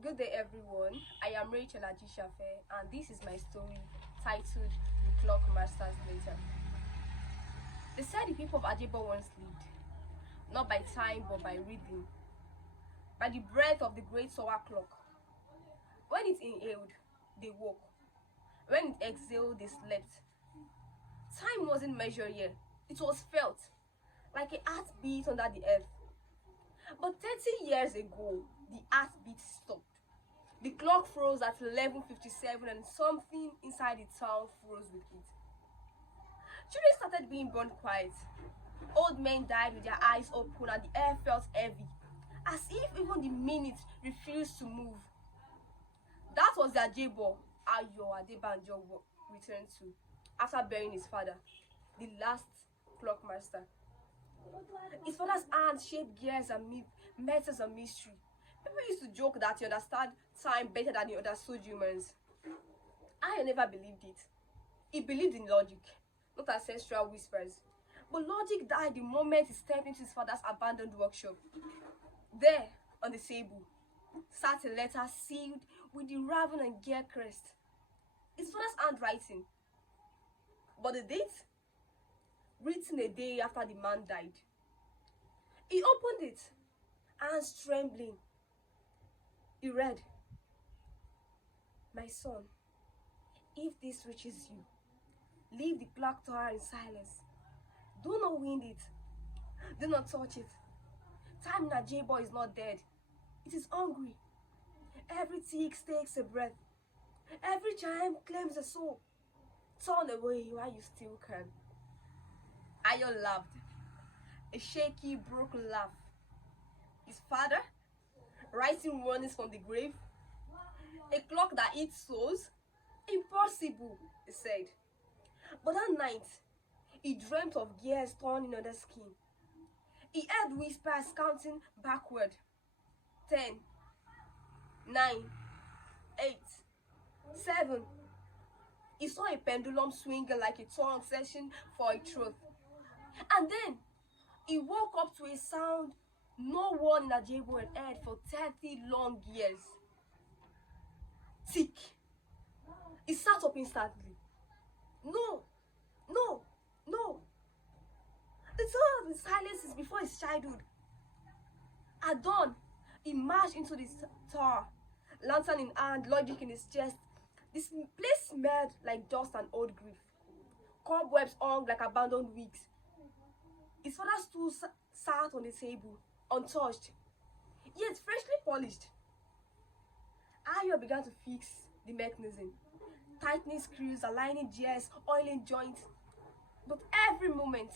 Good day, everyone. I am Rachel Ajishafe, and this is my story titled The Clock Masters Later. They said the people of Ajebo once lived, not by time but by rhythm, by the breath of the great solar clock. When it inhaled, they woke. When it exhaled, they slept. Time wasn't measured here, it was felt, like a heartbeat under the earth. But 30 years ago, the heartbeat stopped. The clock froze at 11:57 and something inside the town froze with it. Children started being born quiet. Old men died with their eyes open and the air felt heavy, as if even the minutes refused to move. That was the Ajebo Ayo Adebanjo returned to after burying his father, the last clockmaster. His father's hand shaped gears and metals and mystery. People used to joke that he understood time better than he understood humans. I never believed it. He believed in logic, not ancestral whispers. But logic died the moment he stepped into his father's abandoned workshop. There, on the table, sat a letter sealed with the raven and gear crest. His father's handwriting. But the date? Written a day after the man died. He opened it, hands trembling. He read, "My son, if this reaches you, leave the clock tower in silence. Do not wind it. Do not touch it. Time in Ajebo is not dead. It is hungry. Every tick takes a breath. Every chime claims a soul. Turn away while you still can." Ayo laughed, a shaky, broken laugh. His father, writing warnings from the grave, a clock that eats souls? Impossible, he said. But that night, he dreamt of gears turning on the skin. He heard whispers counting backward. 10, 9, 8, 7. He saw a pendulum swinging like a tongue searching for a truth. And then, he woke up to a sound no one in Ajebo had heard for 30 long years. Tick. He sat up instantly. No, no, no. The sound of the silence is before his childhood. At dawn, he marched into the tower, lantern in hand, logic in his chest. This place smelled like dust and old grief. Cobwebs hung like abandoned wigs. His father's stool sat on the table, untouched, yet freshly polished. Ayo began to fix the mechanism, tightening screws, aligning gears, oiling joints. But every moment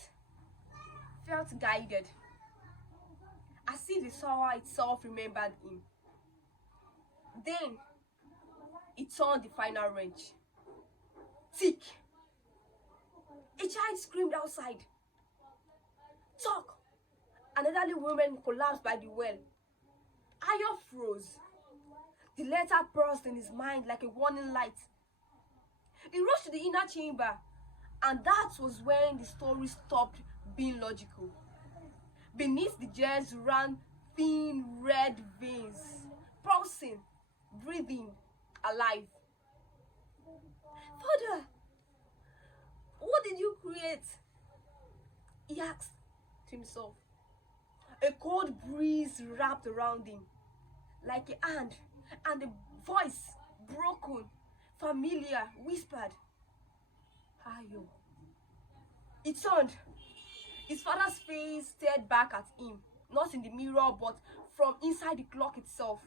felt guided, as if the tower itself remembered him. Then he turned the final wrench. Tick! A child screamed outside. Talk! An elderly woman collapsed by the well. Ayo froze. The letter burst in his mind like a warning light. He rushed to the inner chamber, and that was when the story stopped being logical. Beneath the gears ran thin red veins, pulsing, breathing, alive. "Father, what did you create?" he asked himself. A cold breeze wrapped around him, like a hand, and a voice, broken, familiar, whispered, "Ayo." He turned. His father's face stared back at him, not in the mirror, but from inside the clock itself.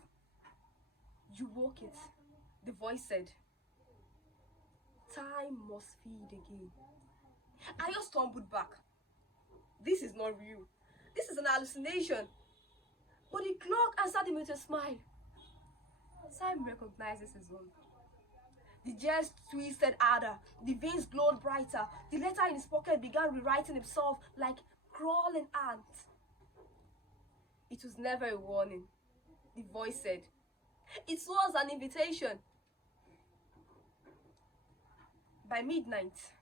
"You woke it," the voice said. "Time must feed again." Ayo stumbled back. This is not real. This is an hallucination. But the clock answered him with a smile. Time recognizes his own. The gears twisted harder, the veins glowed brighter. The letter in his pocket began rewriting himself like crawling ants. "It was never a warning," the voice said. "It was an invitation." By midnight,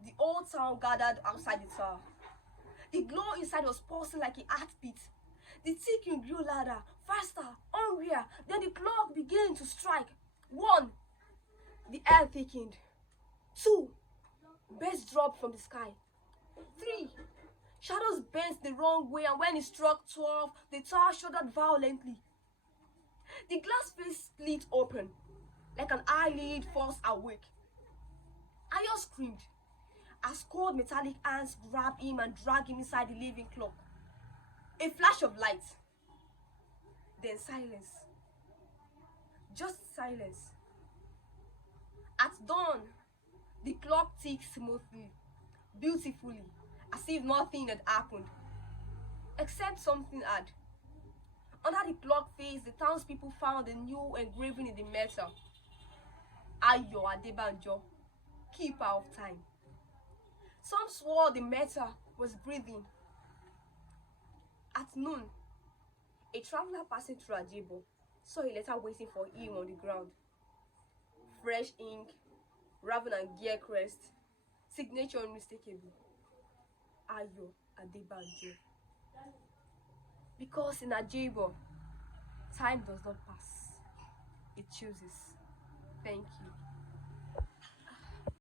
the whole town gathered outside the tower. The glow inside was pulsing like a heartbeat. The ticking grew louder, faster, hungrier. air. Then the clock began to strike. 1. The air thickened. 2. Birds dropped from the sky. 3. Shadows bent the wrong way, and when it struck 12, the tower shuddered violently. The glass face split open, like an eyelid forced awake. Ayo screamed as cold metallic hands grabbed him and dragged him inside the living clock. A flash of light. Then silence. Just silence. At dawn, the clock ticked smoothly, beautifully, as if nothing had happened. Except something had. Under the clock face, the townspeople found a new engraving in the metal. Ayo Adebanjo, keeper of time. Some swore the metal was breathing. At noon, a traveler passing through Ajebo saw a letter waiting for him on the ground. Fresh ink, raven and gear crest, signature unmistakable. Ayo Adebanjo. Because in Ajebo, time does not pass, it chooses. Thank you.